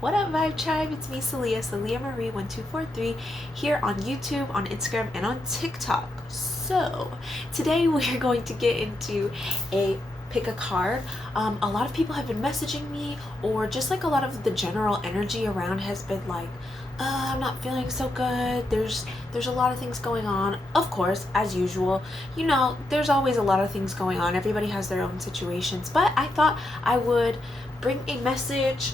What up, Vibe Tribe? It's me, Celia Marie 1243, here on YouTube, on Instagram, and on TikTok. So, today we are going to get into a pick a card. A lot of people have been messaging me, or just like a lot of the general energy around has been like, I'm not feeling so good. There's a lot of things going on. Of course, as usual, there's always a lot of things going on. Everybody has their own situations, but I thought I would bring a message,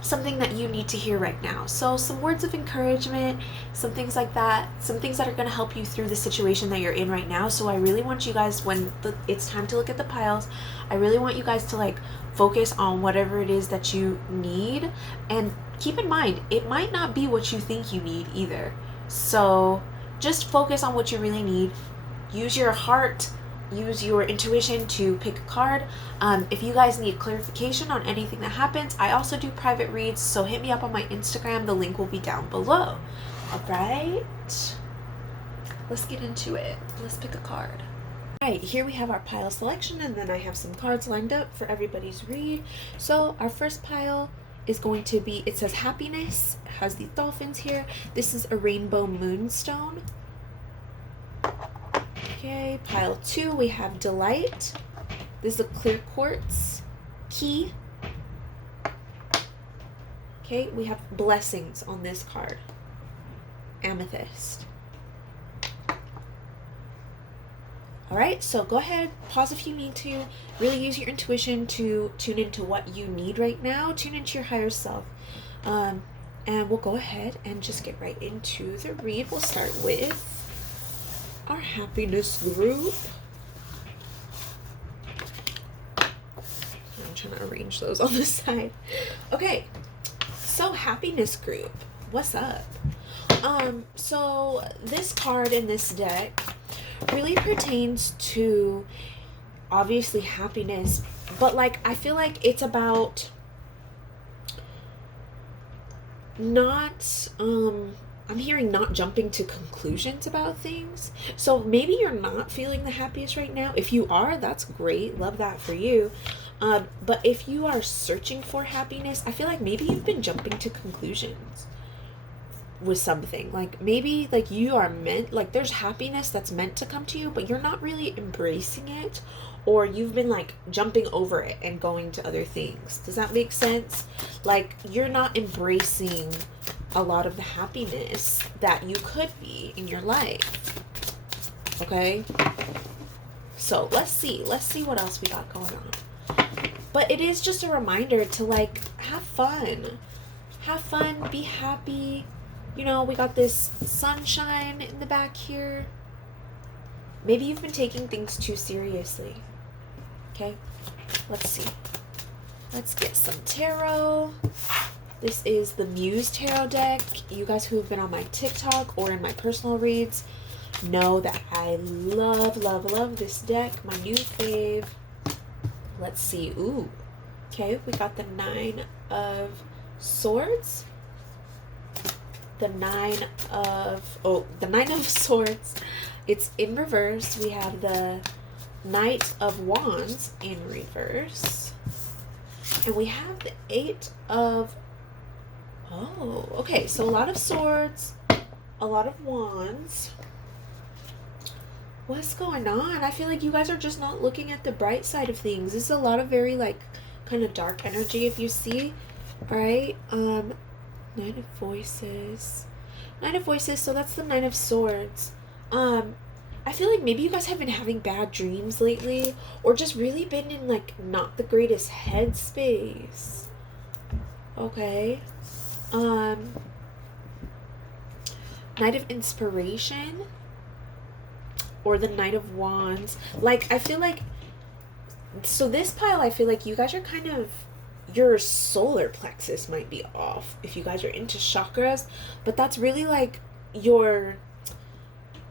something that you need to hear right now. So some words of encouragement, some things like that, some things that are going to help you through the situation that you're in right now. So I really want you guys, when it's time to look at the piles, I really want you guys to focus on whatever it is that you need, and keep in mind it might not be what you think you need either. So just focus on what you really need. Use your heart, use your intuition to pick a card. If you guys need clarification on anything that happens, I also do private reads, so hit me up on my Instagram. The link will be down below. All right, let's get into it. Let's pick a card. All right, here we have our pile selection, and then I have some cards lined up for everybody's read. So our first pile is going to be, it says happiness, it has the dolphins here. This is a rainbow moonstone. Okay, pile 2, we have delight. This is a clear quartz key. Okay, we have blessings on this card. Amethyst. All right, so go ahead, pause if you need to. Really use your intuition to tune into what you need right now. Tune into your higher self. And we'll go ahead and just get right into the read. We'll start with our happiness group. I'm trying to arrange those on the side. Okay, so happiness group, what's up? So this card in this deck really pertains to obviously happiness, but I feel like it's about not I'm hearing not jumping to conclusions about things. So maybe you're not feeling the happiest right now. If you are, that's great. Love that for you. But if you are searching for happiness, I feel like maybe you've been jumping to conclusions with something. Maybe you are meant, there's happiness that's meant to come to you, but you're not really embracing it, or you've been jumping over it and going to other things. Does that make sense? You're not embracing a lot of the happiness that you could be in your life. Okay, so let's see what else we got going on. But it is just a reminder to have fun, be happy. We got this sunshine in the back here. Maybe you've been taking things too seriously. Okay, let's see. Let's get some tarot. This is the Muse Tarot deck. You guys who have been on my TikTok or in my personal reads know that I love this deck. My new fave. Let's see. Ooh. Okay, we got the 9 of Swords. The 9 of Swords. It's in reverse. We have the Knight of Wands in reverse. And we have the 8 of... Oh, okay. So a lot of swords, a lot of wands. What's going on? I feel like you guys are just not looking at the bright side of things. This is a lot of very kind of dark energy, if you see. All right. 9 of Voices. 9 of Voices. So that's the 9 of Swords. I feel like maybe you guys have been having bad dreams lately, or just really been in not the greatest headspace. Okay. Knight of Inspiration, or the Knight of Wands. I feel so this pile, I feel like you guys are kind of, your solar plexus might be off if you guys are into chakras, but that's really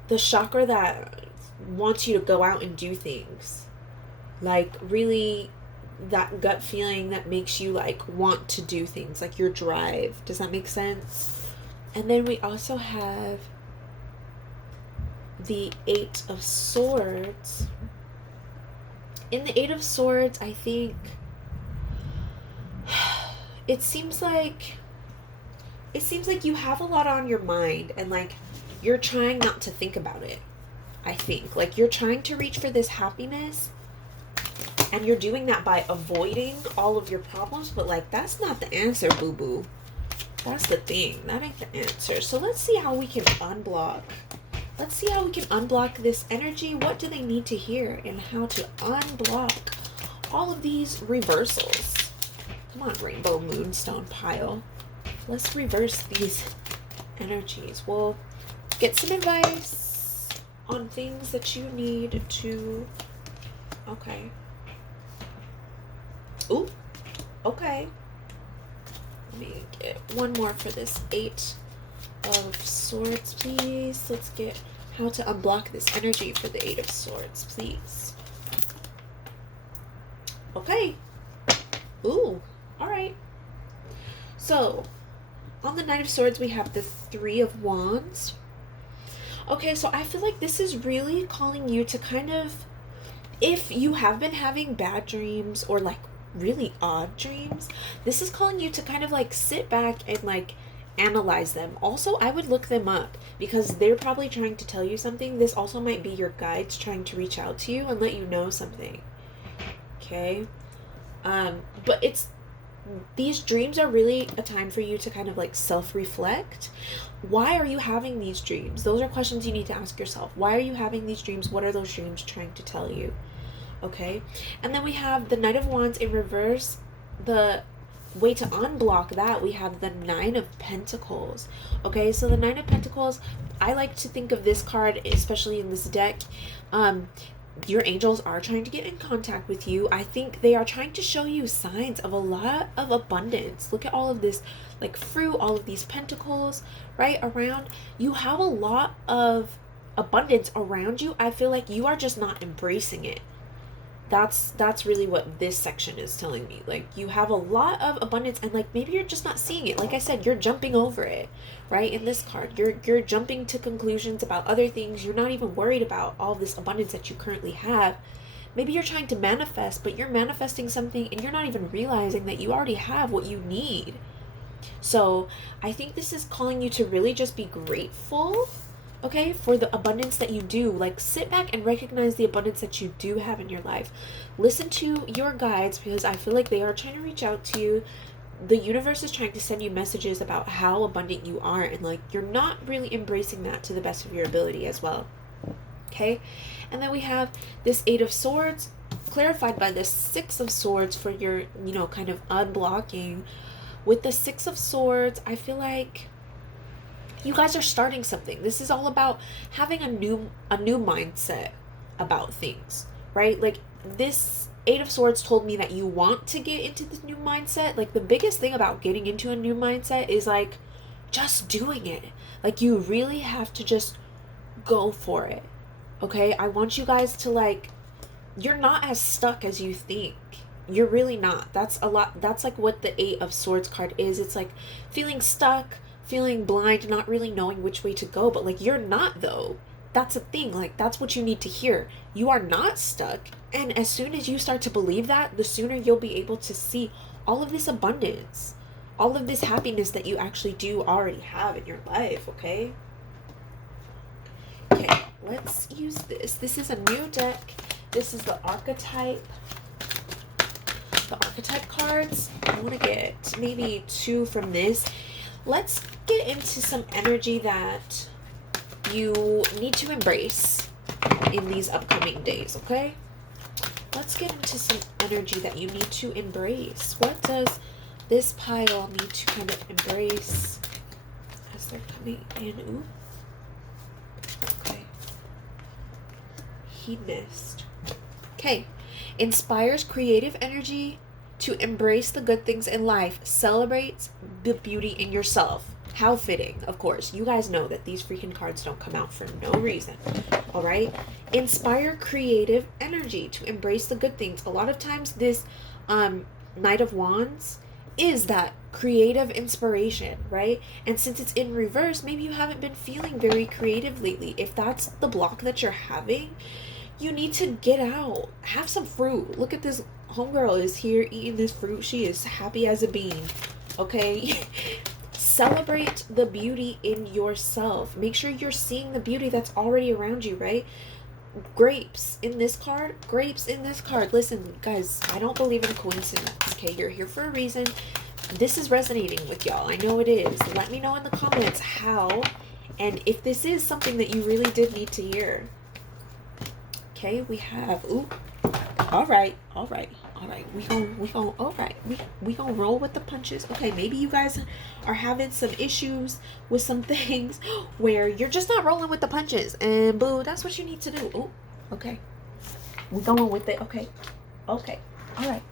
the chakra that wants you to go out and do things. Really that gut feeling that makes you want to do things, your drive. Does that make sense? And then we also have the 8 of Swords. In the 8 of Swords, I think it seems like you have a lot on your mind, and like you're trying not to think about it. I think like you're trying to reach for this happiness, and you're doing that by avoiding all of your problems, but like that's not the answer, boo boo. That's the thing. That ain't the answer. So let's see how we can unblock. Let's see how we can unblock this energy. What do they need to hear, and how to unblock all of these reversals? Come on, Rainbow Moonstone pile. Let's reverse these energies. We'll get some advice on things that you need to... Okay. Ooh. Okay. Let me get one more for this 8 of Swords, please. Let's get how to unblock this energy for the 8 of Swords, please. Okay. Ooh. All right. So, on the Knight of Swords, we have the 3 of Wands. Okay, so I feel like this is really calling you to kind of, if you have been having bad dreams or like really odd dreams, this is calling you to kind of like sit back and like analyze them. Also, I would look them up because they're probably trying to tell you something. This also might be your guides trying to reach out to you and let you know something. Okay? But these dreams are really a time for you to kind of like self-reflect. Why are you having these dreams? Those are questions you need to ask yourself. Why are you having these dreams? What are those dreams trying to tell you? Okay. And then we have the Knight of Wands in reverse. The way to unblock that, we have the 9 of Pentacles. Okay, so the 9 of Pentacles, I like to think of this card, especially in this deck, your angels are trying to get in contact with you. I think they are trying to show you signs of a lot of abundance. Look at all of this like fruit, all of these pentacles right around. You have a lot of abundance around you. I feel like you are just not embracing it. That's really what this section is telling me. Like, you have a lot of abundance, and like maybe you're just not seeing it. Like I said, you're jumping over it, right? In this card, you're jumping to conclusions about other things. You're not even worried about all this abundance that you currently have. Maybe you're trying to manifest, but you're manifesting something and you're not even realizing that you already have what you need. So I think this is calling you to really just be grateful, okay, for the abundance that you do. Like, sit back and recognize the abundance that you do have in your life. Listen to your guides, because I feel like they are trying to reach out to you. The universe is trying to send you messages about how abundant you are, and like you're not really embracing that to the best of your ability as well. Okay, and then we have this 8 of Swords clarified by the 6 of Swords for your, kind of unblocking. With the 6 of Swords, I feel like you guys are starting something. This is all about having a new mindset about things, right? Like, this 8 of Swords told me that you want to get into this new mindset. Like, the biggest thing about getting into a new mindset is like just doing it. Like, you really have to just go for it. Okay? I want you guys to, like, you're not as stuck as you think. You're really not. That's like what the 8 of Swords card is. It's like feeling stuck, feeling blind, not really knowing which way to go. But like, you're not, though. That's a thing. Like, that's what you need to hear. You are not stuck. And as soon as you start to believe that, the sooner you'll be able to see all of this abundance, all of this happiness that you actually do already have in your life. Okay? Okay, let's use this. This is a new deck. This is the archetype cards. I want to get maybe 2 from this. Let's get into some energy that you need to embrace in these upcoming days, okay? Let's get into some energy that you need to embrace. What does this pile need to kind of embrace as they're coming in? Ooh. Okay. Hedonist. Okay. Inspires creative energy to embrace the good things in life. Celebrates the beauty in yourself. How fitting, of course. You guys know that these freaking cards don't come out for no reason. All right? Inspire creative energy to embrace the good things. A lot of times this Knight of Wands is that creative inspiration, right? And since it's in reverse, maybe you haven't been feeling very creative lately. If that's the block that you're having, you need to get out. Have some fruit. Look at this. Homegirl is here eating this fruit. She is happy as a bean. okay? Celebrate the beauty in yourself. Make sure you're seeing the beauty that's already around you, right? Grapes in this card, grapes in this card. Listen, guys, I don't believe in coincidence, okay? You're here for a reason. This is resonating with y'all. I know it is. Let me know in the comments how and if this is something that you really did need to hear. Okay, we have, ooh, all right. We gonna roll with the punches. Okay, maybe you guys are having some issues with some things where you're just not rolling with the punches, and boo, that's what you need to do. Oh, okay, we're going with it. Okay, all right.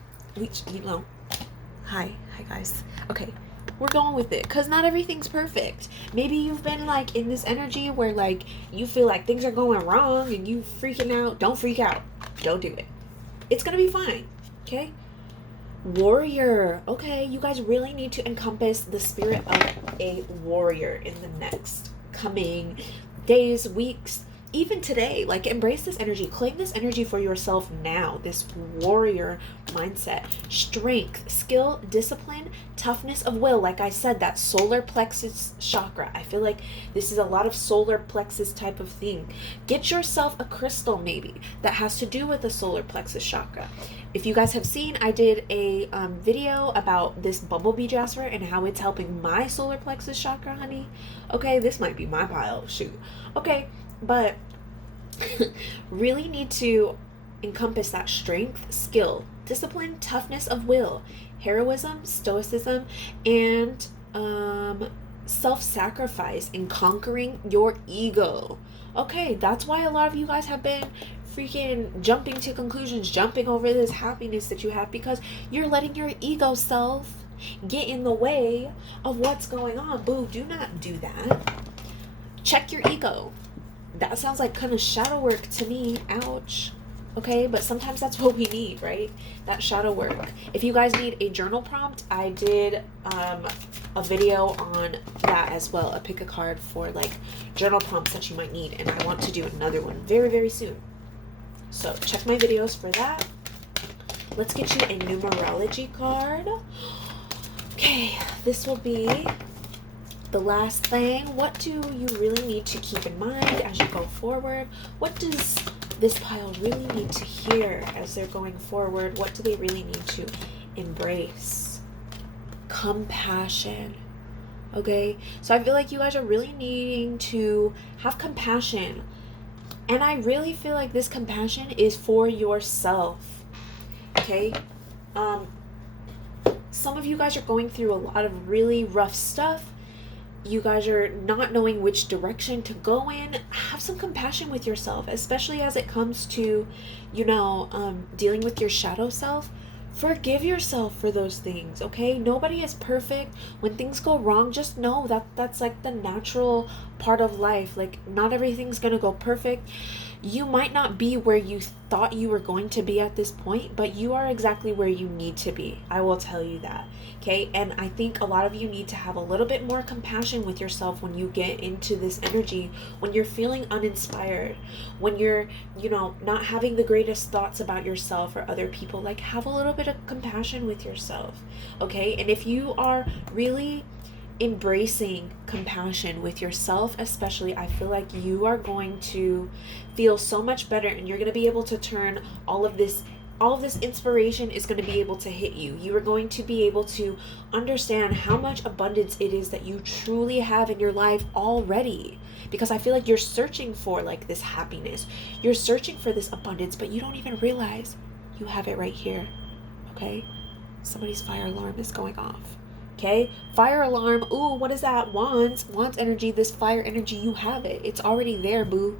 Hi guys. Okay, we're going with it because not everything's perfect. Maybe you've been like in this energy where like you feel like things are going wrong and you freaking out. Don't freak out. Don't do it. It's gonna be fine. Okay, warrior. Okay, you guys really need to encompass the spirit of a warrior in the next coming days, weeks, even today. Like, embrace this energy, claim this energy for yourself now. This warrior mindset, strength, skill, discipline, toughness of will. Like I said, that solar plexus chakra, I feel like this is a lot of solar plexus type of thing. Get yourself a crystal maybe that has to do with the solar plexus chakra. If you guys have seen, I did a video about this bumblebee jasper and how it's helping my solar plexus chakra, honey. Okay, this might be my pile, shoot. Okay, but really need to encompass that strength, skill, discipline, toughness of will, heroism, stoicism, and self-sacrifice in conquering your ego. Okay, that's why a lot of you guys have been freaking jumping to conclusions, jumping over this happiness that you have, because you're letting your ego self get in the way of what's going on. Boo, do not do that. Check your ego. That sounds like kind of shadow work to me. Ouch. Okay, but sometimes that's what we need, right? That shadow work. If you guys need a journal prompt, I did a video on that as well. A pick a card for like journal prompts that you might need, and I want to do another one very, very soon. So check my videos for that. Let's get you a numerology card. Okay, this will be the last thing. What do you really need to keep in mind as you go forward? What does this pile really need to hear as they're going forward? What do they really need to embrace? Compassion. Okay, so I feel like you guys are really needing to have compassion, and I really feel like this compassion is for yourself. Okay, some of you guys are going through a lot of really rough stuff. You guys are not knowing which direction to go in. Have some compassion with yourself, especially as it comes to, dealing with your shadow self. Forgive yourself for those things, okay? Nobody is perfect. When things go wrong, just know that that's like the natural part of life. Like, not everything's gonna go perfect. You might not be where you thought you were going to be at this point, but you are exactly where you need to be. I will tell you that, okay? And I think a lot of you need to have a little bit more compassion with yourself when you get into this energy, when you're feeling uninspired, when you're, not having the greatest thoughts about yourself or other people. Like, have a little bit of compassion with yourself, okay? And if you are really embracing compassion with yourself especially, I feel like you are going to feel so much better, and you're going to be able to turn all of this inspiration is going to be able to hit you. You are going to be able to understand how much abundance it is that you truly have in your life already, because I feel like you're searching for like this happiness, you're searching for this abundance, but you don't even realize you have it right here. Okay, somebody's fire alarm is going off. Okay, fire alarm. Ooh, what is that? Wands energy. This fire energy, you have it. It's already there, boo.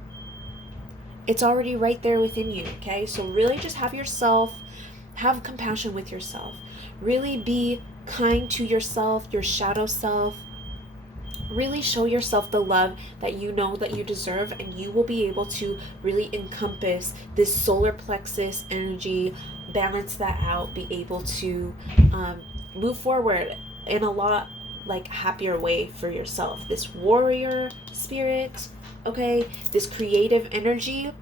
It's already right there within you. Okay, so really just have compassion with yourself. Really be kind to yourself, your shadow self. Really show yourself the love that you know that you deserve, and you will be able to really encompass this solar plexus energy, balance that out, be able to move forward in a lot like happier way for yourself. This warrior spirit, okay, this creative energy.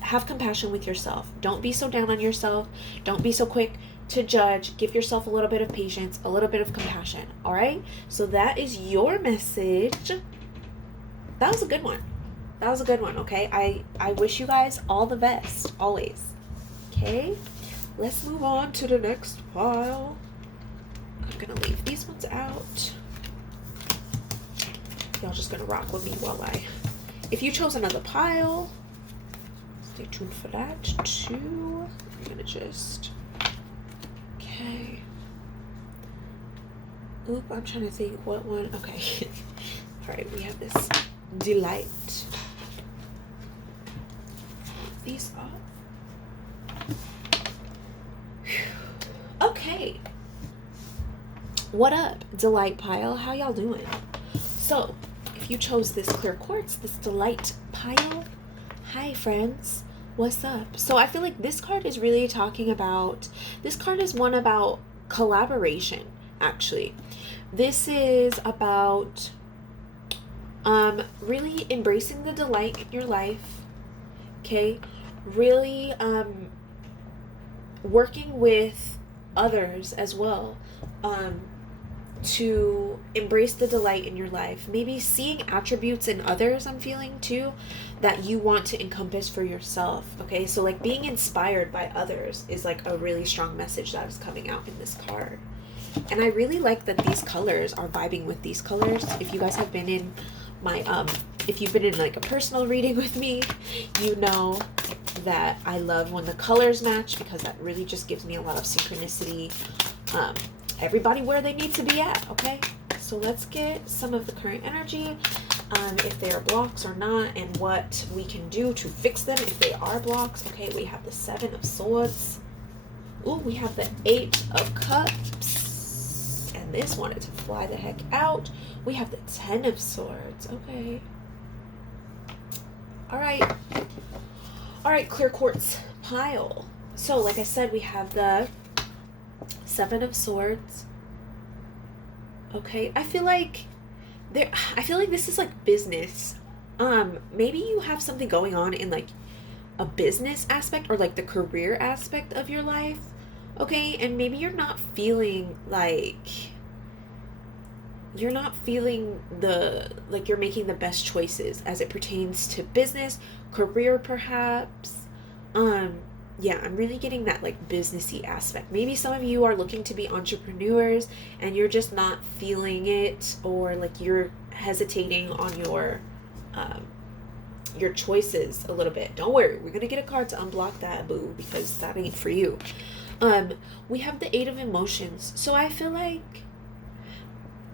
Have compassion with yourself. Don't be so down on yourself. Don't be so quick to judge. Give yourself a little bit of patience, a little bit of compassion. All right? So that is your message. That was a good one. That was a good one, okay? I wish you guys all the best, always. Okay? Let's move on to the next pile. I'm gonna leave these ones out. Y'all just gonna rock with me while if you chose another pile, stay tuned for that too. I'm gonna just, okay. Oop, I'm trying to think what one, okay. All right, we have this Delight. These off. Okay. What up, Delight pile? How y'all doing? So, if you chose this clear quartz, this Delight pile, hi friends, what's up? So I feel like this card is really talking about, this card is one about collaboration, actually. This is about really embracing the delight in your life, okay? Really working with others as well, to embrace the delight in your life. Maybe seeing attributes in others, I'm feeling too, that you want to encompass for yourself, okay? So like being inspired by others is like a really strong message that is coming out in this card. And I really like that these colors are vibing with these colors. If you guys have been in my, if you've been in like a personal reading with me, you know that I love when the colors match, because that really just gives me a lot of synchronicity. Everybody where they need to be at, okay? So let's get some of the current energy, if they are blocks or not, and what we can do to fix them if they are blocks. Okay, we have the 7 of Swords. Ooh, we have the 8 of Cups. And this wanted to fly the heck out. We have the 10 of Swords. Okay. Alright, clear quartz pile. So, like I said, we have the 7 of Swords. Okay, I feel like this is like business. Maybe you have something going on in like a business aspect or like the career aspect of your life. Okay, and maybe you're not feeling like you're making the best choices as it pertains to business, career perhaps. Yeah, I'm really getting that like businessy aspect. Maybe some of you are looking to be entrepreneurs and you're just not feeling it, or like you're hesitating on your choices a little bit. Don't worry, we're gonna get a card to unblock that, boo, because that ain't for you. We have the 8 of Emotions. So I feel like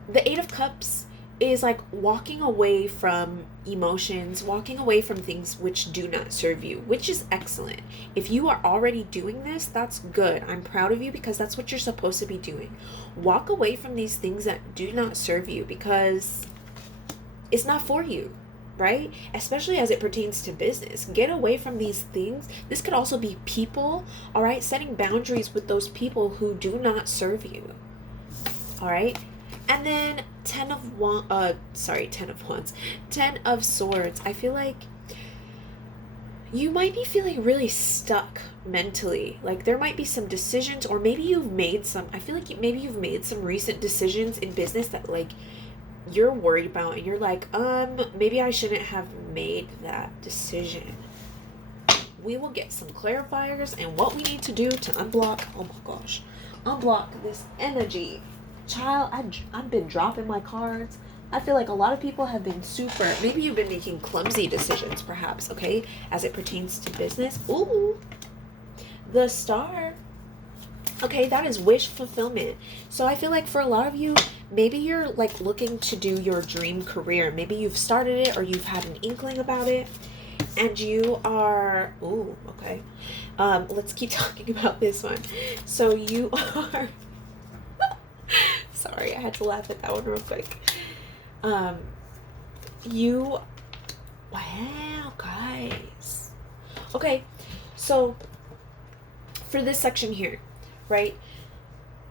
the 8 of Cups is like walking away from emotions, walking away from things which do not serve you, which is excellent. If you are already doing this, that's good. I'm proud of you, because that's what you're supposed to be doing. Walk away from these things that do not serve you, because it's not for you, right? Especially as it pertains to business. Get away from these things. This could also be people, all right? Setting boundaries with those people who do not serve you, all right? And then 10 of Swords. I feel like you might be feeling really stuck mentally. Like there might be some decisions, or maybe you've made some, I feel like maybe you've made some recent decisions in business that like you're worried about, and you're like, maybe I shouldn't have made that decision. We will get some clarifiers and what we need to do to unblock, oh my gosh, unblock this energy. Child, I've been dropping my cards. I feel like a lot of people have been maybe you've been making clumsy decisions perhaps, okay, as it pertains to business. Ooh, the Star. Okay, that is wish fulfillment. So I feel like for a lot of you, maybe you're like looking to do your dream career. Maybe you've started it, or you've had an inkling about it, and you are, ooh, okay. Let's keep talking about this one. So you are, sorry, I had to laugh at that one real quick. Wow, guys. Okay, so for this section here, right?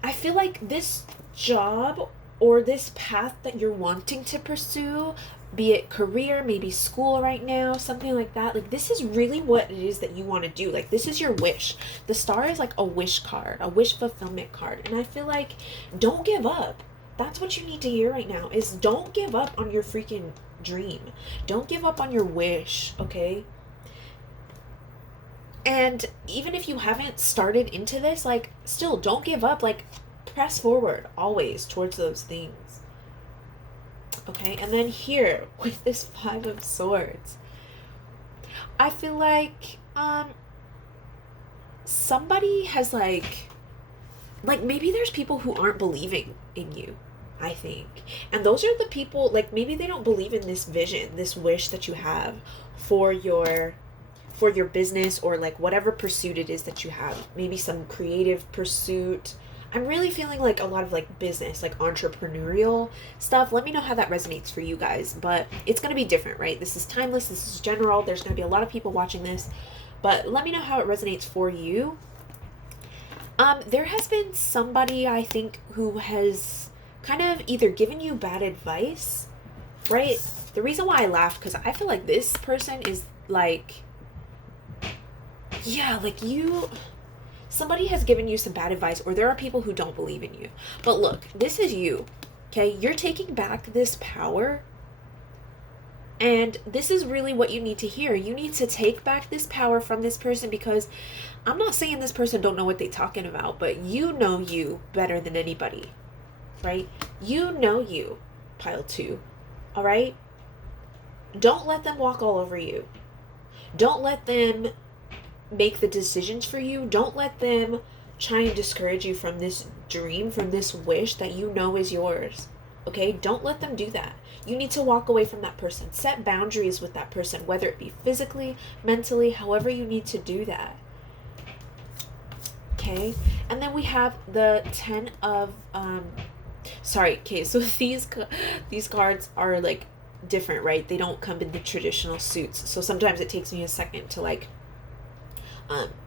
I feel like this job or this path that you're wanting to pursue be it career, maybe school right now, something like that. Like, this is really what it is that you want to do. Like, this is your wish. The star is like a wish card, a wish fulfillment card. And I feel like, don't give up. That's what you need to hear right now, is don't give up on your freaking dream. Don't give up on your wish, okay? And even if you haven't started into this, like, still don't give up. Like, press forward always towards those things. Okay, and then here with this Five of Swords, I feel like somebody has like maybe there's people who aren't believing in you, I think. And those are the people, like, maybe they don't believe in this vision, this wish that you have for your business, or like whatever pursuit it is that you have. Maybe some creative pursuit. I'm really feeling like a lot of like business, like entrepreneurial stuff. Let me know how that resonates for you guys. But it's going to be different, right? This is timeless. This is general. There's going to be a lot of people watching this. But let me know how it resonates for you. There has been somebody, I think, who has kind of either given you bad advice, right? The reason why I laughed, because I feel like this person is like, yeah, like somebody has given you some bad advice, or there are people who don't believe in you. But look, this is you, okay? You're taking back this power, and this is really what you need to hear. You need to take back this power from this person, because I'm not saying this person don't know what they're talking about, but you know you better than anybody, right? You know you, pile 2, all right? Don't let them walk all over you. Don't let them make the decisions for you. Don't let them try and discourage you from this dream, from this wish that you know is yours. Okay? Don't let them do that. You need to walk away from that person. Set boundaries with that person, whether it be physically, mentally, however you need to do that. Okay? And then we have the 10 of okay, so these cards are like different, right? They don't come in the traditional suits. So sometimes it takes me a second to like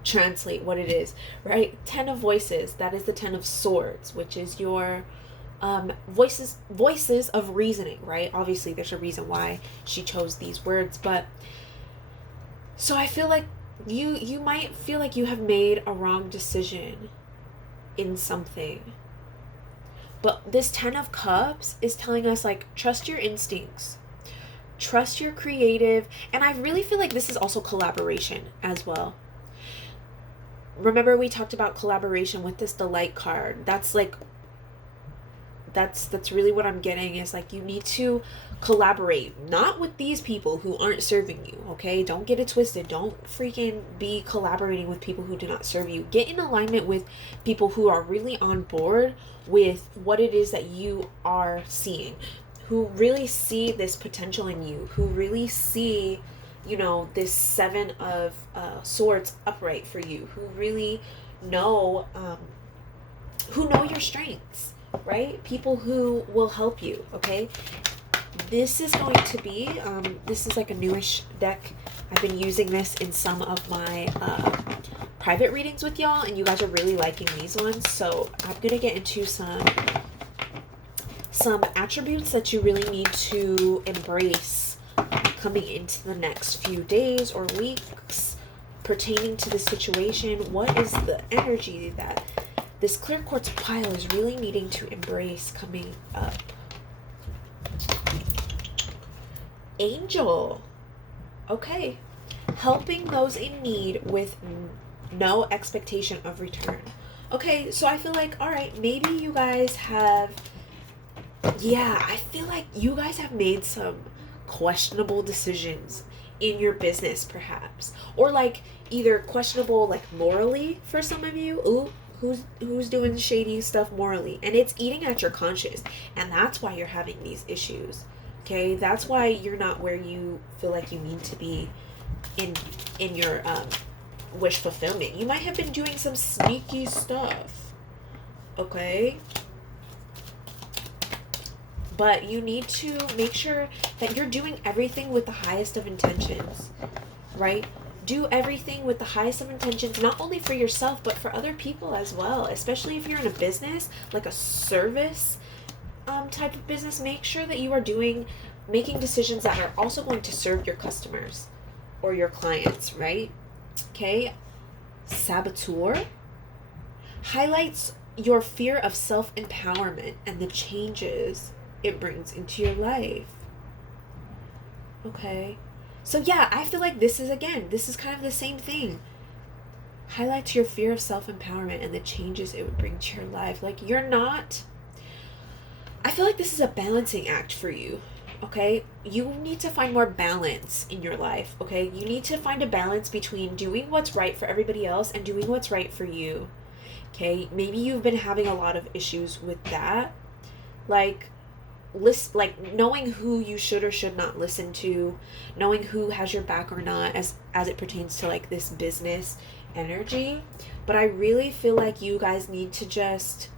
translate what it is, right? 10 of Voices, that is the 10 of Swords, which is your voices of reasoning, right? Obviously there's a reason why she chose these words, but so I feel like you might feel like you have made a wrong decision in something. But this 10 of Cups is telling us, like, trust your instincts, trust your creative, and I really feel like this is also collaboration as well. Remember we talked about collaboration with this Delight card. That's like, that's really what I'm getting, is like, you need to collaborate, not with these people who aren't serving you, okay? Don't get it twisted. Don't freaking be collaborating with people who do not serve you. Get in alignment with people who are really on board with what it is that you are seeing, who really see this potential in you, who really see, you know, this 7 of Swords upright for you, who really know your strengths, right? People who will help you, okay? This is going to be, this is like a newish deck. I've been using this in some of my private readings with y'all, and you guys are really liking these ones. So I'm going to get into some attributes that you really need to embrace coming into the next few days or weeks pertaining to the situation. What is the energy that this clear quartz pile is really needing to embrace coming up? Angel. Okay. Helping those in need with no expectation of return. Okay, so I feel like, all right, maybe you guys have, I feel like you guys have made some questionable decisions in your business, perhaps, or like either questionable, like morally for some of you. Ooh, who's doing shady stuff morally, and it's eating at your conscience, and that's why you're having these issues. Okay, that's why you're not where you feel like you need to be in your wish fulfillment. You might have been doing some sneaky stuff, okay? But you need to make sure that you're doing everything with the highest of intentions, right? Do everything with the highest of intentions, not only for yourself, but for other people as well. Especially if you're in a business, like a service type of business, make sure that you are doing making decisions that are also going to serve your customers or your clients, right? Okay. Saboteur highlights your fear of self-empowerment and the changes it brings into your life. Okay. So yeah, I feel like this is kind of the same thing. Highlights your fear of self-empowerment and the changes it would bring to your life. Like, I feel like this is a balancing act for you. Okay? You need to find more balance in your life. Okay? You need to find a balance between doing what's right for everybody else and doing what's right for you. Okay? Maybe you've been having a lot of issues with that. Like knowing who you should or should not listen to, knowing who has your back or not as it pertains to like this business energy. But I really feel like you guys need to just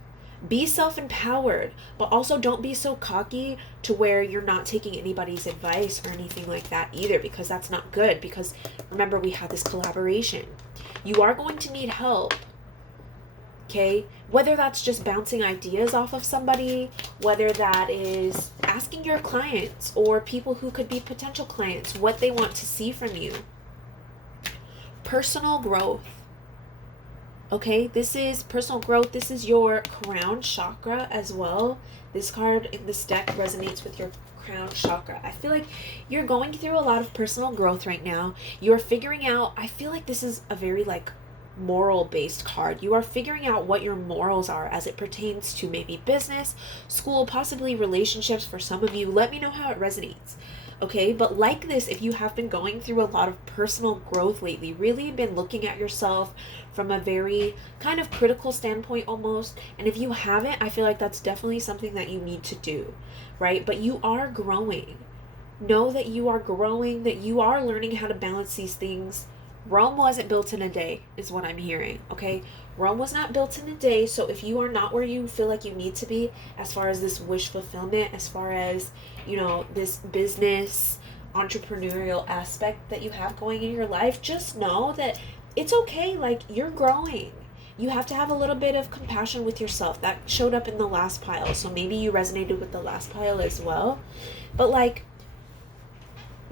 be self-empowered, but also don't be so cocky to where you're not taking anybody's advice or anything like that either, because that's not good. Because remember, we have this collaboration. You are going to need help. Okay, whether that's just bouncing ideas off of somebody, whether that is asking your clients or people who could be potential clients what they want to see from you. Personal growth. Okay, this is personal growth. This is your crown chakra as well. This card in this deck resonates with your crown chakra. I feel like you're going through a lot of personal growth right now. You're figuring out, I feel like this is a very like moral based card. You are figuring out what your morals are as it pertains to maybe business, school, possibly relationships for some of you. Let me know how it resonates. Okay, but like this, if you have been going through a lot of personal growth lately, really been looking at yourself from a very kind of critical standpoint almost, and if you haven't, I feel like that's definitely something that you need to do, right? But you are growing. Know that you are growing, that you are learning how to balance these things. Rome wasn't built in a day, is what I'm hearing, okay? Rome was not built in a day, so if you are not where you feel like you need to be as far as this wish fulfillment, as far as, you know, this business, entrepreneurial aspect that you have going in your life, just know that it's okay. Like, you're growing. You have to have a little bit of compassion with yourself. That showed up in the last pile, so maybe you resonated with the last pile as well. But, like,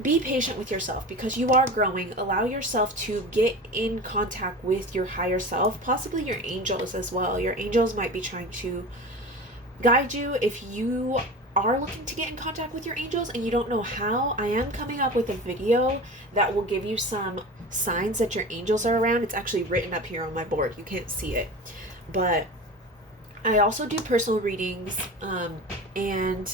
be patient with yourself because you are growing. Allow yourself to get in contact with your higher self, possibly your angels as well. Your angels might be trying to guide you. If you are looking to get in contact with your angels and you don't know how, I am coming up with a video that will give you some signs that your angels are around. It's actually written up here on my board. You can't see it. But I also do personal readings, and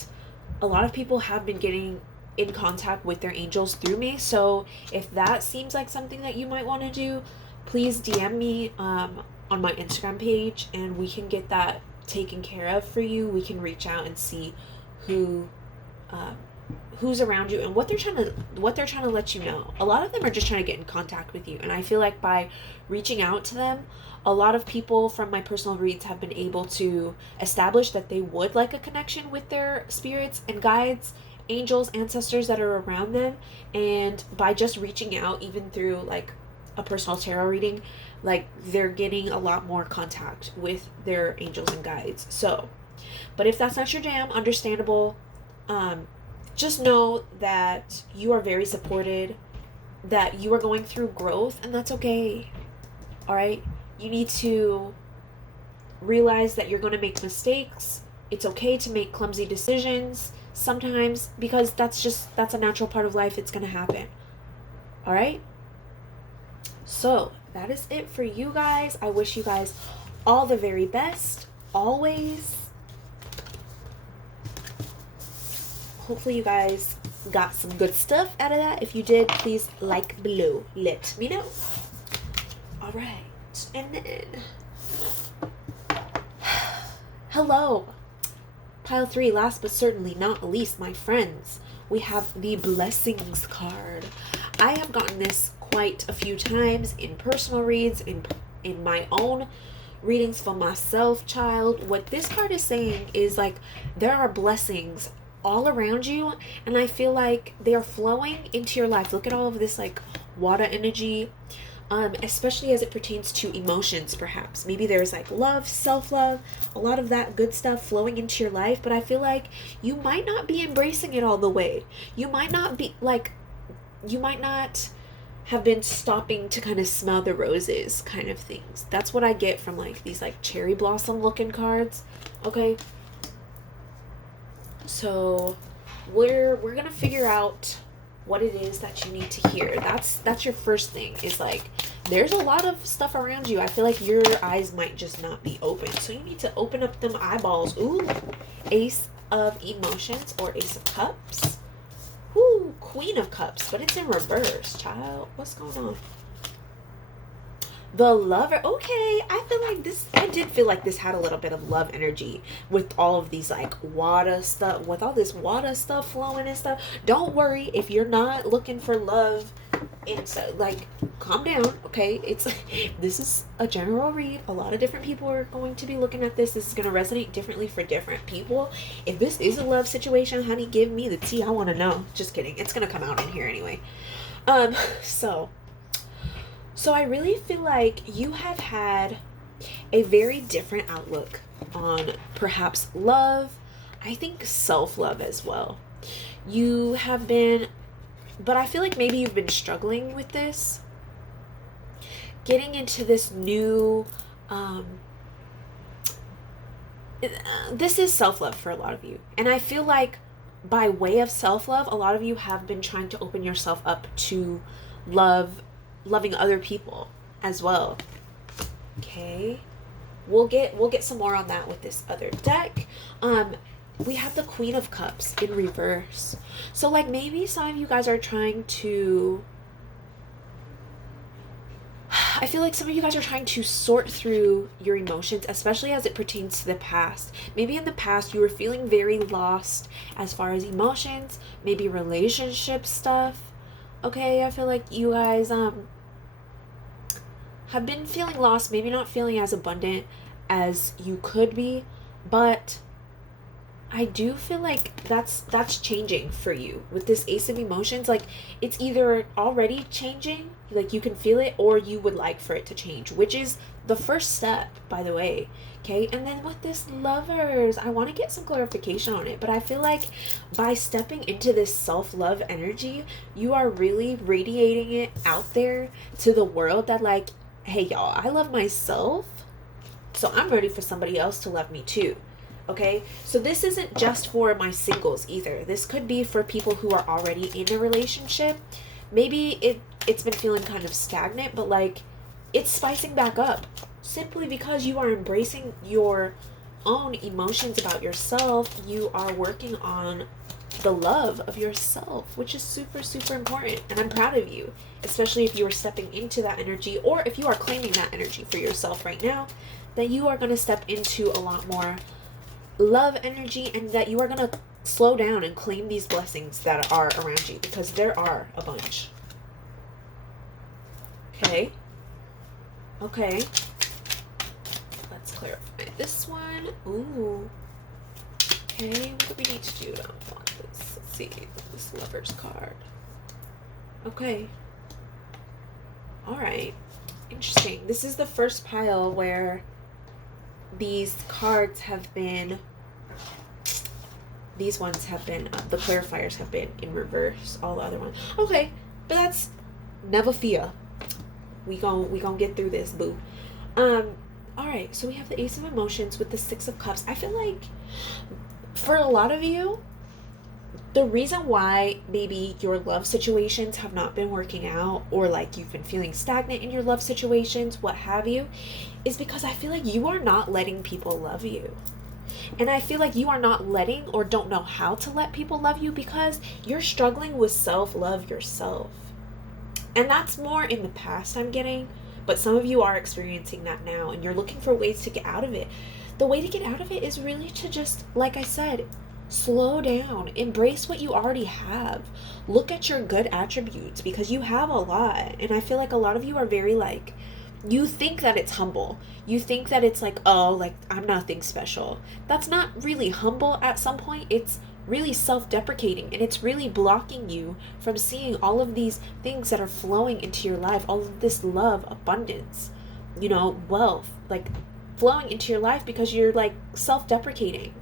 a lot of people have been getting in contact with their angels through me. So if that seems like something that you might want to do, please DM me on my Instagram page and we can get that taken care of for you. We can reach out and see who's around you and what they're trying to let you know. A lot of them are just trying to get in contact with you, and I feel like by reaching out to them, a lot of people from my personal reads have been able to establish that they would like a connection with their spirits and guides, angels, ancestors that are around them. And by just reaching out, even through like a personal tarot reading, like they're getting a lot more contact with their angels and guides. So, but if that's not your jam, understandable. Just know that you are very supported, that you are going through growth, and that's okay. All right? You need to realize that you're going to make mistakes. It's okay to make clumsy decisions sometimes, because that's a natural part of life. It's going to happen. All right? So that is it for you guys. I wish you guys all the very best, always. Hopefully you guys got some good stuff out of that. If you did, please like below. Let me know. All right. And then, hello. Pile 3, last but certainly not least, my friends. We have the Blessings card. I have gotten this quite a few times in personal reads, in my own readings for myself, child. What this card is saying is like there are blessings all around you, and I feel like they are flowing into your life. Look at all of this like water energy. especially as it pertains to emotions, perhaps. Maybe there's like love, self love, a lot of that good stuff flowing into your life, but I feel like you might not be embracing it all the way. You might not be like, you might not have been stopping to kind of smell the roses, kind of things. That's what I get from like these like cherry blossom looking cards. Okay. So we're gonna figure out what it is that you need to hear. That's your first thing, is like there's a lot of stuff around you. I feel like your eyes might just not be open, so you need to open up them eyeballs. Ooh, Ace of Emotions or Ace of Cups. Ooh, Queen of Cups, but it's in reverse, child. What's going on? The Lover. Okay, I feel like this, I did feel like this had a little bit of love energy with all of these like water stuff, with all this water stuff flowing and stuff. Don't worry if you're not looking for love. It's like, calm down, okay? It's this is a general read. A lot of different people are going to be looking at this. This is going to resonate differently for different people. If this is a love situation, honey, give me the tea. I want to know. Just kidding. It's going to come out in here anyway. So I really feel like you have had a very different outlook on perhaps love. I think self-love as well. You have been, but I feel like maybe you've been struggling with this. Getting into this new, this is self-love for a lot of you. And I feel like by way of self-love, a lot of you have been trying to open yourself up to loving other people as well. Okay, we'll get some more on that with this other deck. We have the Queen of Cups in reverse. So like maybe some of you guys are trying to, I feel like some of you guys are trying to sort through your emotions, especially as it pertains to the past. Maybe in the past you were feeling very lost as far as emotions, maybe relationship stuff. Okay, I feel like you guys have been feeling lost, maybe not feeling as abundant as you could be, but I do feel like that's changing for you with this Ace of Emotions. Like it's either already changing, like you can feel it, or you would like for it to change, which is the first step, by the way. Okay, and then with this Lovers, I want to get some clarification on it, but I feel like by stepping into this self-love energy, you are really radiating it out there to the world that like, hey y'all, I love myself, so I'm ready for somebody else to love me too. Okay, so this isn't just for my singles either. This could be for people who are already in a relationship. Maybe it's been feeling kind of stagnant, but like it's spicing back up simply because you are embracing your own emotions about yourself. You are working on the love of yourself, which is super, super important. And I'm proud of you, especially if you are stepping into that energy, or if you are claiming that energy for yourself right now, that you are going to step into a lot more love energy, and that you are going to slow down and claim these blessings that are around you, because there are a bunch. Okay. Let's clarify this one. Ooh. Okay, what do we need to do to unlock this? Let's see, this Lover's card. Okay. Alright. Interesting. This is the first pile where these cards have been, these ones have been, the clarifiers have been in reverse, all the other ones. Okay, but that's, never fear. We gon' get through this, boo. Alright, so we have the Ace of Emotions with the Six of Cups. I feel like for a lot of you, the reason why maybe your love situations have not been working out, or like you've been feeling stagnant in your love situations, what have you, is because I feel like you are not letting people love you. And I feel like you are not letting, or don't know how to let people love you, because you're struggling with self-love yourself. And that's more in the past, I'm getting, but some of you are experiencing that now, and you're looking for ways to get out of it. The way to get out of it is really to just, like I said, slow down, embrace what you already have, look at your good attributes, because you have a lot. And I feel like a lot of you are very like, you think that it's humble, you think that it's like, oh, like I'm nothing special. That's not really humble. At some point it's really self-deprecating, and it's really blocking you from seeing all of these things that are flowing into your life, all of this love, abundance, wealth, like flowing into your life, because you're like self-deprecating.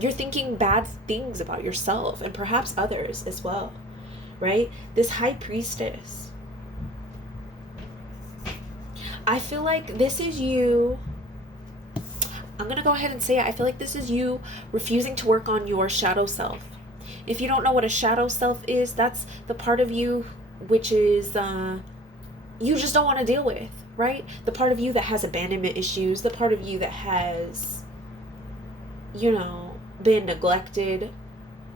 You're thinking bad things about yourself and perhaps others as well, right? This High Priestess, I feel like this is you. I'm going to go ahead and say it. I feel like this is you refusing to work on your shadow self. If you don't know what a shadow self is, that's the part of you which is you just don't want to deal with, right? The part of you that has abandonment issues, the part of you that has, been neglected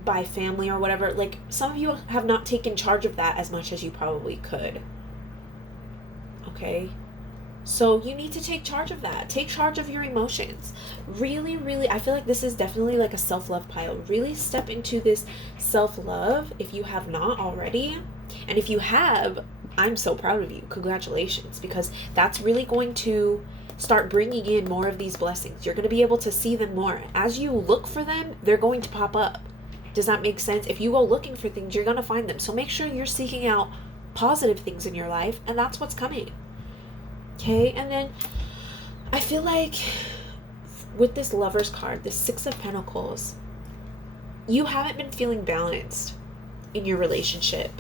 by family or whatever. Like, some of you have not taken charge of that as much as you probably could. Okay? So you need to take charge of that. Take charge of your emotions. Really, really, I feel like this is definitely like a self-love pile. Really step into this self-love if you have not already. And if you have, I'm so proud of you. Congratulations. Because that's really going to start bringing in more of these blessings. You're going to be able to see them more. As you look for them, they're going to pop up. Does that make sense? If you go looking for things, you're going to find them. So make sure you're seeking out positive things in your life, and that's what's coming. Okay, and then I feel like with this Lover's card, this Six of Pentacles, you haven't been feeling balanced in your relationship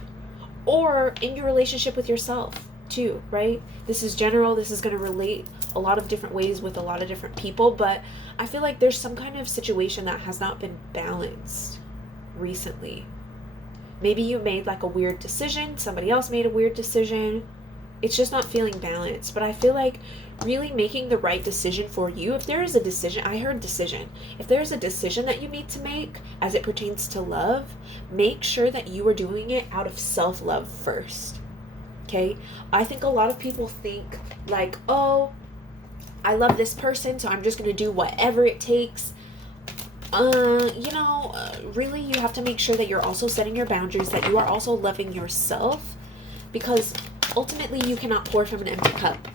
or in your relationship with yourself too, right? This is general. This is going to relate a lot of different ways with a lot of different people, but I feel like there's some kind of situation that has not been balanced recently. Maybe you made like a weird decision. Somebody else made a weird decision. It's just not feeling balanced. But I feel like really making the right decision for you. If there is a decision, I heard decision. If there's a decision that you need to make as it pertains to love, make sure that you are doing it out of self-love first. Okay? I think a lot of people think like, oh, I love this person, so I'm just going to do whatever it takes. Really you have to make sure that you're also setting your boundaries, that you are also loving yourself, because ultimately you cannot pour from an empty cup.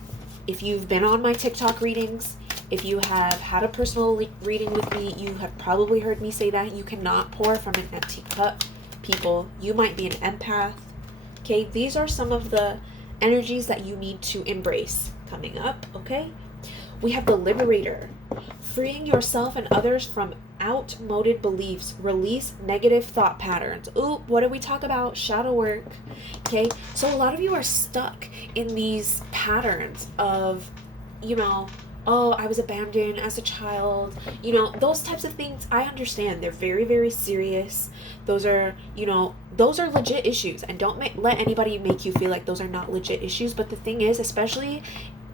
If you've been on my TikTok readings, if you have had a personal reading with me, you have probably heard me say that you cannot pour from an empty cup. People, you might be an empath. Okay, these are some of the energies that you need to embrace coming up. Okay, we have the Liberator, freeing yourself and others from outmoded beliefs, release negative thought patterns. Ooh, what did we talk about? Shadow work. Okay, so a lot of you are stuck in these patterns of, oh, I was abandoned as a child. Those types of things, I understand. They're very, very serious. Those are legit issues. And don't let anybody make you feel like those are not legit issues. But the thing is, especially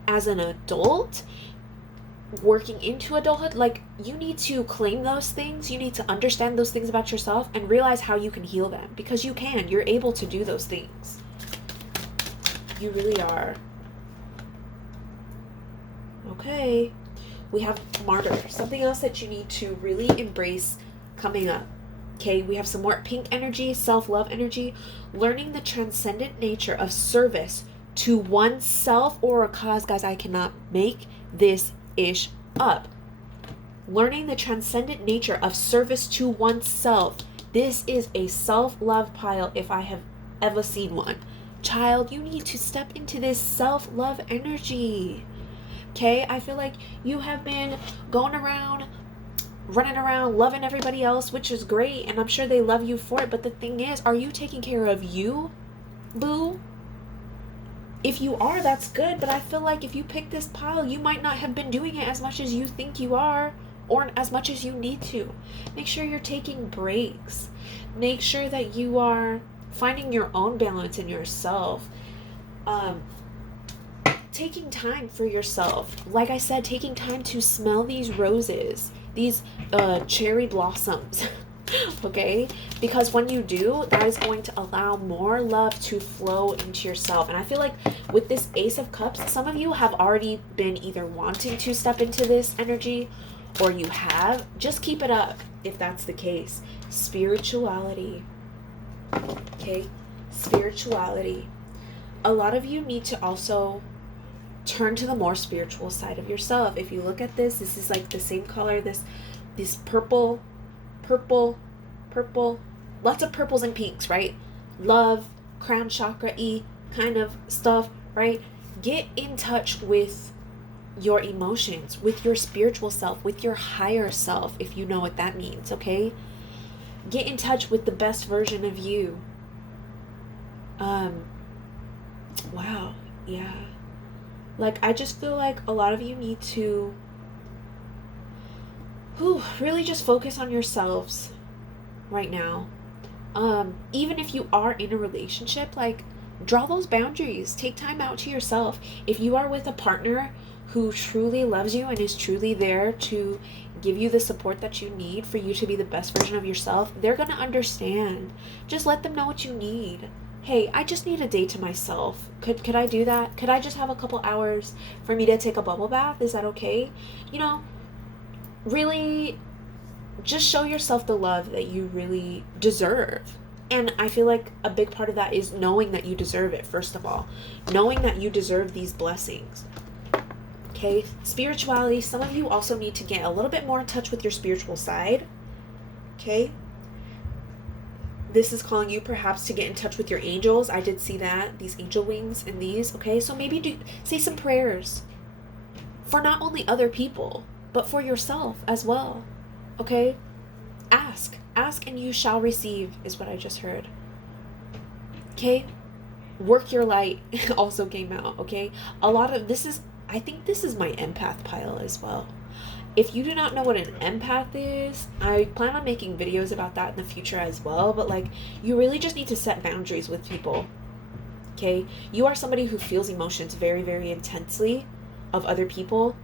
as an adult, working into adulthood, like, you need to claim those things. You need to understand those things about yourself and realize how you can heal them, because you're able to do those things. You really are. Okay, we have Martyr, something else that you need to really embrace coming up. Okay, we have some more pink energy, self-love energy, learning the transcendent nature of service to oneself or a cause. Guys, I cannot make this ish up. Learning the transcendent nature of service to oneself. This is a self-love pile if I have ever seen one. Child, you need to step into this self-love energy. Okay, I feel like you have been going around, running around, loving everybody else, which is great, and I'm sure they love you for it, but the thing is, are you taking care of you, boo? If you are, that's good, but I feel like if you pick this pile, you might not have been doing it as much as you think you are, or as much as you need to. Make sure you're taking breaks. Make sure that you are finding your own balance in yourself. Taking time for yourself. Like I said, taking time to smell these roses, these cherry blossoms. Okay, because when you do, that is going to allow more love to flow into yourself. And I feel like with this Ace of Cups, some of you have already been either wanting to step into this energy, or you have. Just keep it up if that's the case. Spirituality. Okay, spirituality. A lot of you need to also turn to the more spiritual side of yourself. If you look at this is like the same color, this purple purple, lots of purples and pinks, right? Love, crown chakra-y kind of stuff, right? Get in touch with your emotions, with your spiritual self, with your higher self, if you know what that means, okay? Get in touch with the best version of you. Wow, yeah. Like, I just feel like a lot of you need to really just focus on yourselves right now. Even if you are in a relationship, like, draw those boundaries. Take time out to yourself. If you are with a partner who truly loves you and is truly there to give you the support that you need for you to be the best version of yourself, they're going to understand. Just let them know what you need. Hey, I just need a day to myself. Could I do that? Could I just have a couple hours for me to take a bubble bath? Is that okay? You know, really just show yourself the love that you really deserve. And I feel like a big part of that is knowing that you deserve it, first of all. Knowing that you deserve these blessings. Okay? Spirituality, some of you also need to get a little bit more in touch with your spiritual side. Okay? This is calling you perhaps to get in touch with your angels. I did see that, these angel wings and these, okay? So maybe say some prayers for not only other people, but for yourself as well, okay? Ask and you shall receive is what I just heard, okay? Work your light also came out, okay? A lot of this is, I think this is my empath pile as well. If you do not know what an empath is, I plan on making videos about that in the future as well, but like, you really just need to set boundaries with people, okay? You are somebody who feels emotions very, very intensely of other people.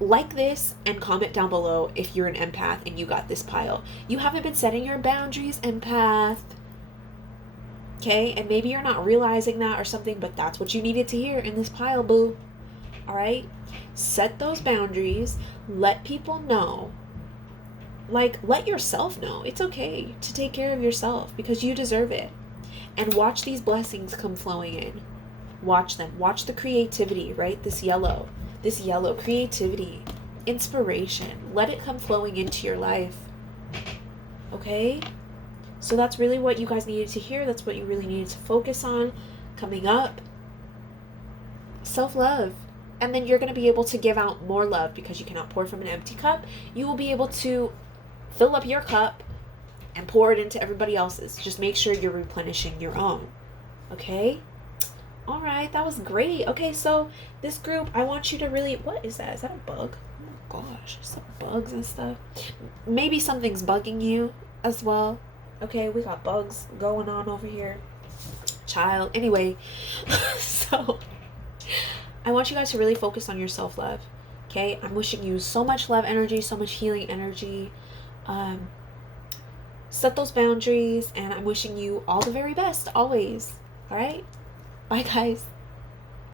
Like this and comment down below if you're an empath and you got this pile. You haven't been setting your boundaries, empath, okay? And maybe you're not realizing that or something, but that's what you needed to hear in this pile, boo. All right? Set those boundaries. Let people know. Like, let yourself know. It's okay to take care of yourself because you deserve it. And watch these blessings come flowing in. Watch them. Watch the creativity, right? This yellow, creativity, inspiration. Let it come flowing into your life. Okay? So that's really what you guys needed to hear. That's what you really needed to focus on coming up. Self-love. And then you're going to be able to give out more love because you cannot pour from an empty cup. You will be able to fill up your cup and pour it into everybody else's. Just make sure you're replenishing your own. Okay? All right, that was great. Okay, so this group, I want you to really, what is that? Is that a bug? Oh my gosh, some bugs and stuff. Maybe something's bugging you as well. Okay, we got bugs going on over here. Child. Anyway, so I want you guys to really focus on your self-love. Okay, I'm wishing you so much love energy, so much healing energy. Set those boundaries, and I'm wishing you all the very best always. All right? Bye, guys.